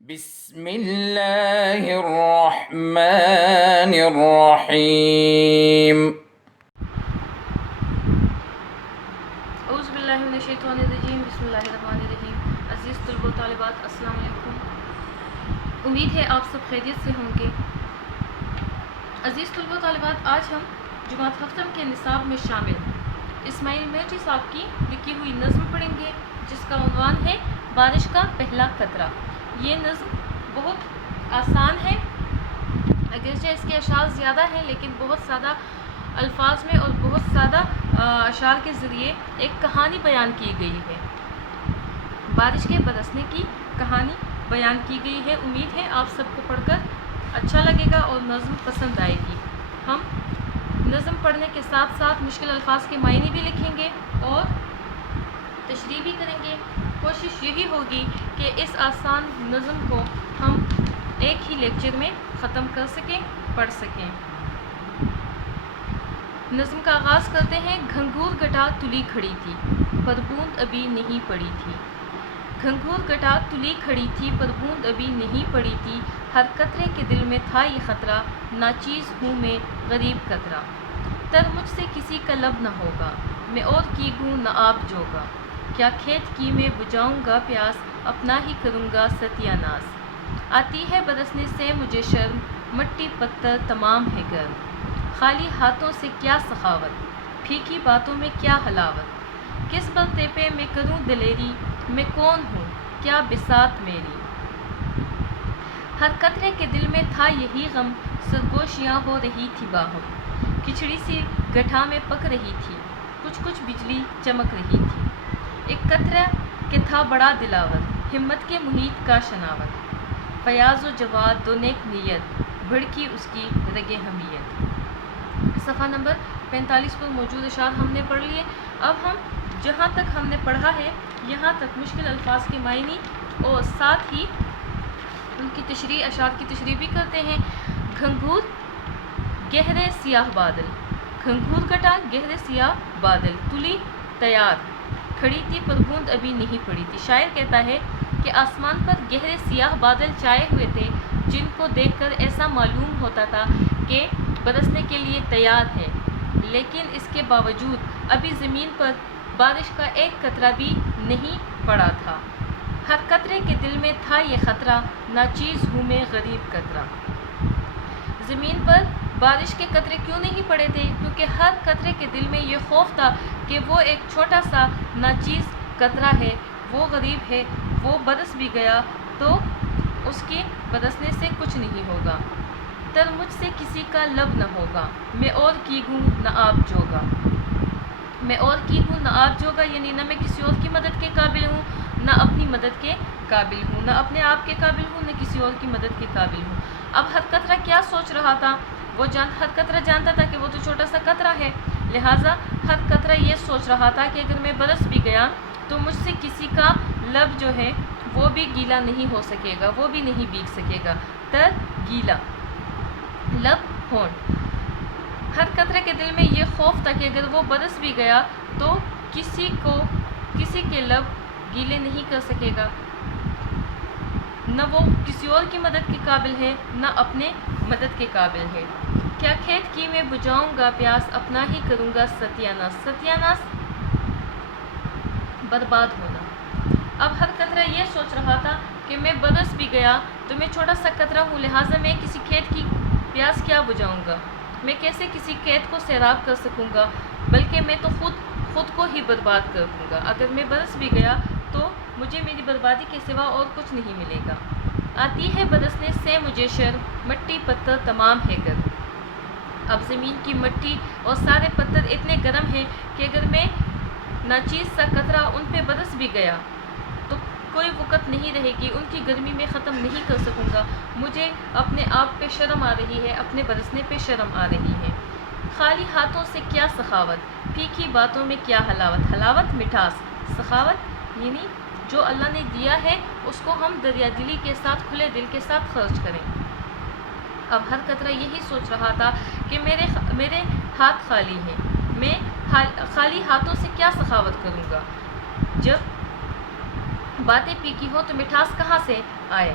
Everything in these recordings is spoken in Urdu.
بسم اللہ الرحمن الرحیم۔ اعوذ باللہ من الشیطان الرجیم، بسم اللہ الرحمن الرحیم۔ عزیز طلبہ و طالبات، السلام علیکم۔ امید ہے آپ سب خیریت سے ہوں گے۔ عزیز طلبہ و طالبات، آج ہم جماعت ہفتم کے نصاب میں شامل اسماعیل مرچی صاحب کی لکھی ہوئی نظم پڑھیں گے، جس کا عنوان ہے بارش کا پہلا قطرہ۔ یہ نظم بہت آسان ہے، اگرچہ اس کے اشعار زیادہ ہیں، لیکن بہت سادہ الفاظ میں اور بہت سادہ اشعار کے ذریعے ایک کہانی بیان کی گئی ہے۔ بارش کے برسنے کی کہانی بیان کی گئی ہے۔ امید ہے آپ سب کو پڑھ کر اچھا لگے گا اور نظم پسند آئے گی۔ ہم نظم پڑھنے کے ساتھ ساتھ مشکل الفاظ کے معنی بھی لکھیں گے اور تشریح بھی کریں گے۔ کوشش یہی ہوگی کہ اس آسان نظم کو ہم ایک ہی لیکچر میں ختم کر سکیں، پڑھ سکیں۔ نظم کا آغاز کرتے ہیں۔ گھنگور گٹا تلی کھڑی تھی، پر بوند ابھی نہیں پڑی تھی۔ گھنگور گٹا تلی کھڑی تھی، پر بوند ابھی نہیں پڑی تھی۔ ہر قطرے کے دل میں تھا یہ خطرہ، ناچیز ہوں میں غریب قطرہ۔ تر مجھ سے کسی کا لب نہ ہوگا، میں اور کی گوں نہ آب جوگا۔ کیا کھیت کی میں بجھاؤں گا پیاس، اپنا ہی کروں گا ستیہ ناس۔ آتی ہے برسنے سے مجھے شرم، مٹی پتھر تمام ہے گرم۔ خالی ہاتھوں سے کیا سخاوت، پھیکی باتوں میں کیا حلاوت۔ کس بلتے پہ میں کروں دلیری، میں کون ہوں کیا بساط میری۔ ہر قطرے کے دل میں تھا یہی غم، سرگوشیاں ہو رہی تھی باہم۔ کھچڑی سی گٹھا میں پک رہی تھی، کچھ کچھ بجلی چمک رہی تھی۔ ایک قطرہ کہ تھا بڑا دلاور، ہمت کے محیط کا شناور۔ فیاض و جواد دو نیک نیت، بھڑکی اس کی رگ حمیت۔ صفحہ نمبر 45 پر موجود اشعار ہم نے پڑھ لیے۔ اب ہم جہاں تک ہم نے پڑھا ہے یہاں تک مشکل الفاظ کے معنی اور ساتھ ہی ان کی تشریح، اشعار کی تشریح بھی کرتے ہیں۔ گھنگور گہرے سیاہ بادل، گھنگور گٹا گہرے سیاہ بادل، تلی تیار کھڑی تھی پر بوند ابھی نہیں پڑی تھی۔ شاعر کہتا ہے کہ آسمان پر گہرے سیاہ بادل چھائے ہوئے تھے، جن کو دیکھ کر ایسا معلوم ہوتا تھا کہ برسنے کے لیے تیار ہے، لیکن اس کے باوجود ابھی زمین پر بارش کا ایک قطرہ بھی نہیں پڑا تھا۔ ہر قطرے کے دل میں تھا یہ خطرہ، ناچیز ہوں میں غریب قطرہ۔ زمین پر بارش کے قطرے کیوں نہیں پڑے تھے؟ کیونکہ ہر قطرے کے دل میں یہ خوف تھا کہ وہ ایک چھوٹا سا ناچیز قطرہ ہے، وہ غریب ہے، وہ برس بھی گیا تو اس کے برسنے سے کچھ نہیں ہوگا۔ تر مجھ سے کسی کا لب نہ ہوگا، میں اور کی ہوں نہ آپ جوگا۔ میں اور کی ہوں نہ آپ جوگا، یعنی نہ میں کسی اور کی مدد کے قابل ہوں، نہ اپنی مدد کے قابل ہوں، نہ اپنے آپ کے قابل ہوں، نہ کسی اور کی مدد کے قابل ہوں۔ اب ہر قطرہ کیا سوچ رہا تھا؟ ہر قطرہ جانتا تھا کہ وہ تو چھوٹا سا قطرہ ہے، لہٰذا ہر قطرہ یہ سوچ رہا تھا کہ اگر میں برس بھی گیا تو مجھ سے کسی کا لب جو ہے وہ بھی گیلا نہیں ہو سکے گا، وہ بھی نہیں بھیگ سکے گا۔ تر گیلا، لب ہونٹ۔ ہر قطرے کے دل میں یہ خوف تھا کہ اگر وہ برس بھی گیا تو کسی کے لب گیلے نہیں کر سکے گا، نہ وہ کسی اور کی مدد کے قابل ہے، نہ اپنے مدد کے قابل ہے۔ کیا کھیت کی میں بجھاؤں گا پیاس، اپنا ہی کروں گا ستیہ ناس۔ ستیہ ناس برباد ہونا۔ اب ہر قطرہ یہ سوچ رہا تھا کہ میں برس بھی گیا تو میں چھوٹا سا قطرہ ہوں، لہٰذا میں کسی کھیت کی پیاس کیا بجھاؤں گا، میں کیسے کسی کھیت کو سیراب کر سکوں گا، بلکہ میں تو خود کو ہی برباد کر دوں گا۔ اگر میں برس بھی گیا تو مجھے میری بربادی کے سوا اور کچھ نہیں ملے گا۔ آتی ہے برسنے سے مجھے شرم، مٹی پتھر تمام ہے گرم۔ اب زمین کی مٹی اور سارے پتھر اتنے گرم ہیں کہ اگر میں ناچیز سا قطرہ ان پہ برس بھی گیا تو کوئی وقت نہیں رہے گی، ان کی گرمی میں ختم نہیں کر سکوں گا۔ مجھے اپنے آپ پہ شرم آ رہی ہے، اپنے برسنے پہ شرم آ رہی ہے۔ خالی ہاتھوں سے کیا سخاوت، پھیکی باتوں میں کیا حلاوت۔ حلاوت مٹھاس، سخاوت یعنی جو اللہ نے دیا ہے اس کو ہم دریا دلی کے ساتھ، کھلے دل کے ساتھ خرچ کریں۔ اب ہر قطرہ یہی سوچ رہا تھا کہ میرے ہاتھ خالی ہیں، میں خالی ہاتھوں سے کیا سخاوت کروں گا۔ جب باتیں پھیکی ہو تو مٹھاس کہاں سے آئے؟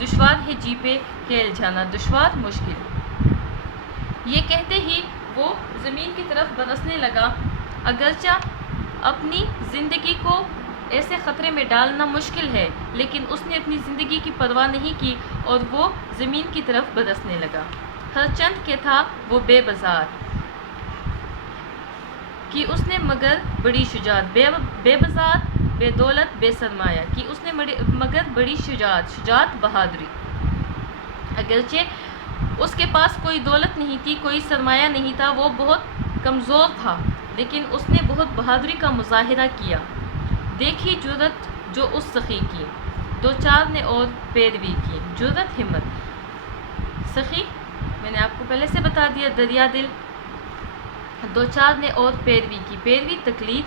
دشوار ہے جی پہ کھیل جانا، دشوار مشکل۔ یہ کہتے ہی وہ زمین کی طرف برسنے لگا۔ اگرچہ اپنی زندگی کو ایسے خطرے میں ڈالنا مشکل ہے، لیکن اس نے اپنی زندگی کی پرواہ نہیں کی اور وہ زمین کی طرف برسنے لگا۔ ہر چند کہ تھا وہ بے بازار کی اس نے مگر بڑی شجاعت، بے بازار، بے دولت، بے سرمایہ کی اس نے مگر بڑی شجاعت بہادری۔ اگرچہ اس کے پاس کوئی دولت نہیں تھی، کوئی سرمایہ نہیں تھا، وہ بہت کمزور تھا، لیکن اس نے بہت بہادری کا مظاہرہ کیا۔ دیکھی جرأت جو اس سخی کی، دو چار نے اور پیروی کی۔ جرأت، ہمت۔ سخی میں نے آپ کو پہلے سے بتا دیا، دریا دل۔ دو چار نے اور پیروی کی، پیروی تقلید۔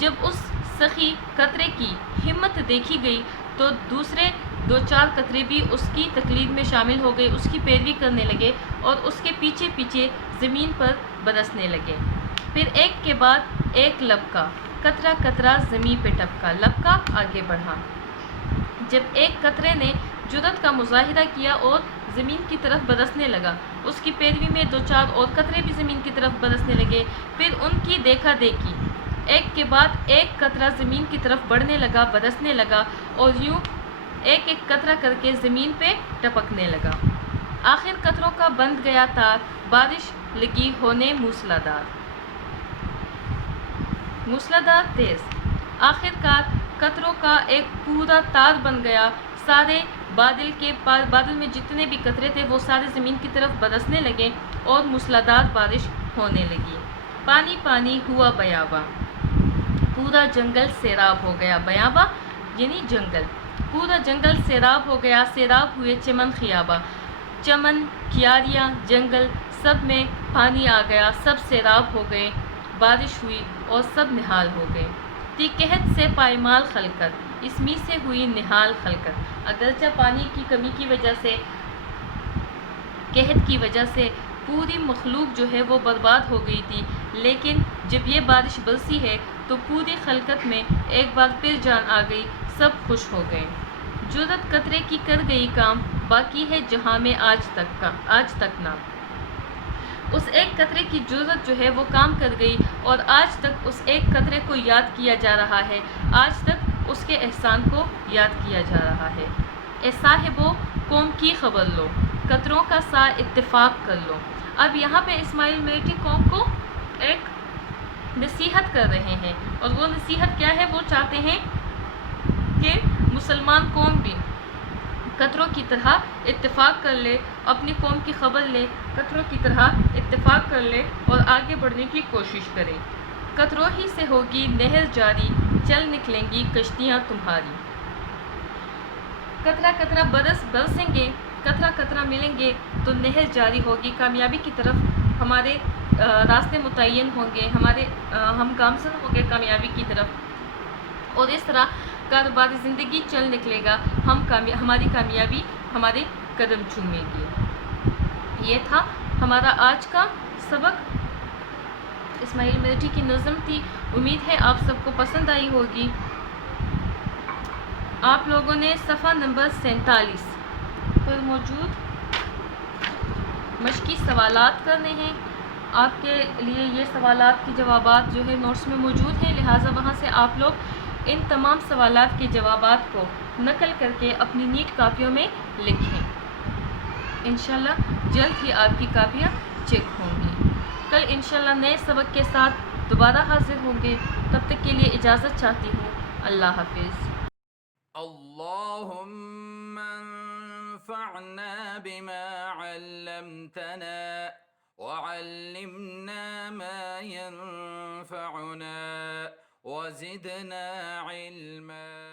جب اس سخی قطرے کی ہمت دیکھی گئی تو دوسرے دو چار قطرے بھی اس کی تقلید میں شامل ہو گئے، اس کی پیروی کرنے لگے اور اس کے پیچھے پیچھے زمین پر برسنے لگے۔ پھر ایک کے بعد ایک لبکا، قطرہ قطرہ زمین پہ ٹپکا، لبکا آگے بڑھا۔ جب ایک قطرے نے جرأت کا مظاہرہ کیا اور زمین کی طرف برسنے لگا، اس کی پیروی میں دو چار اور قطرے بھی زمین کی طرف برسنے لگے۔ پھر ان کی دیکھا دیکھی ایک کے بعد ایک قطرہ زمین کی طرف بڑھنے لگا، برسنے لگا اور یوں ایک ایک قطرہ کر کے زمین پہ ٹپکنے لگا۔ آخر قطروں کا بند گیا تار، بارش لگی ہونے موسلادھار۔ موسلادھار تیز۔ آخر کار قطروں کا ایک پورا تار بن گیا، سارے بادل میں جتنے بھی قطرے تھے وہ سارے زمین کی طرف برسنے لگے اور موسلادھار بارش ہونے لگی۔ پانی پانی ہوا بیاباں، پورا جنگل سیراب ہو گیا۔ بیاباں یعنی جنگل۔ پورا جنگل سیراب ہو گیا، سیراب ہوئے چمن خیاباں، چمن، کیاریاں، جنگل سب میں پانی آ گیا، سب سیراب ہو گئے۔ بارش ہوئی اور سب نہال ہو گئے۔ تھی قحط سے پائمال خلقت، اس می سے ہوئی نہال خلقت۔ اگرچہ پانی کی کمی کی وجہ سے، قحط کی وجہ سے پوری مخلوق جو ہے وہ برباد ہو گئی تھی، لیکن جب یہ بارش برسی ہے تو پوری خلقت میں ایک بار پھر جان آ گئی، سب خوش ہو گئے۔ جرأت قطرے کی کر گئی کام، باقی ہے جہاں میں آج تک نام۔ اس ایک قطرے کی جرأت جو ہے وہ کام کر گئی اور آج تک اس ایک قطرے کو یاد کیا جا رہا ہے، آج تک اس کے احسان کو یاد کیا جا رہا ہے۔ اے صاحبو قوم کی خبر لو، قطروں کا سا اتفاق کر لو۔ اب یہاں پہ اسماعیل میٹھی قوم کو ایک نصیحت کر رہے ہیں، اور وہ نصیحت کیا ہے؟ وہ چاہتے ہیں کہ مسلمان قوم بھی قطروں کی طرح اتفاق کر لے، اپنی قوم کی خبر لے، قطروں کی طرح اتفاق کر لے اور آگے بڑھنے کی کوشش کرے۔ قطروں ہی سے ہوگی نہر جاری، چل نکلیں گی کشتیاں تمہاری۔ قطرہ قطرہ برسیں گے، قطرہ قطرہ ملیں گے تو نہر جاری ہوگی، کامیابی کی طرف ہمارے راستے متعین ہوں گے، ہم گامزن ہوں گے کامیابی کی طرف، اور اس طرح کاروباری زندگی چل نکلے گا، ہماری کامیابی ہمارے قدم چومے گی۔ یہ تھا ہمارا آج کا سبق، اسماعیل میٹھی کی نظم تھی۔ امید ہے آپ سب کو پسند آئی ہوگی۔ آپ لوگوں نے صفحہ نمبر 47 پر موجود مشقی سوالات کرنے ہیں۔ آپ کے لیے یہ سوالات کے جوابات جو ہے نوٹس میں موجود ہیں، لہٰذا وہاں سے آپ لوگ ان تمام سوالات کے جوابات کو نقل کر کے اپنی نیٹ کاپیوں میں لکھیں۔ انشاءاللہ جلد ہی آپ کی کاپیاں چیک ہوں گی۔ کل انشاءاللہ نئے سبق کے ساتھ دوبارہ حاضر ہوں گے، تب تک کے لیے اجازت چاہتی ہوں۔ اللہ حافظ۔ اللهم انفعنا بما علمتنا وعلمنا ما ينفعنا وزدنا علما